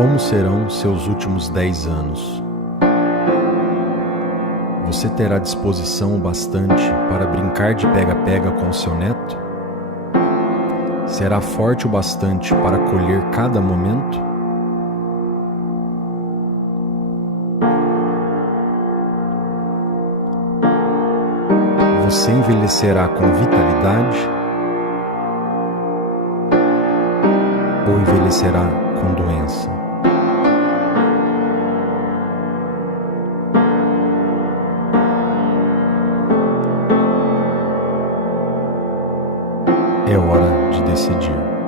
Como serão seus últimos 10 anos? Você terá disposição o bastante para brincar de pega-pega com seu neto? Será forte o bastante para colher cada momento? Você envelhecerá com vitalidade ou envelhecerá com doença? É hora de decidir.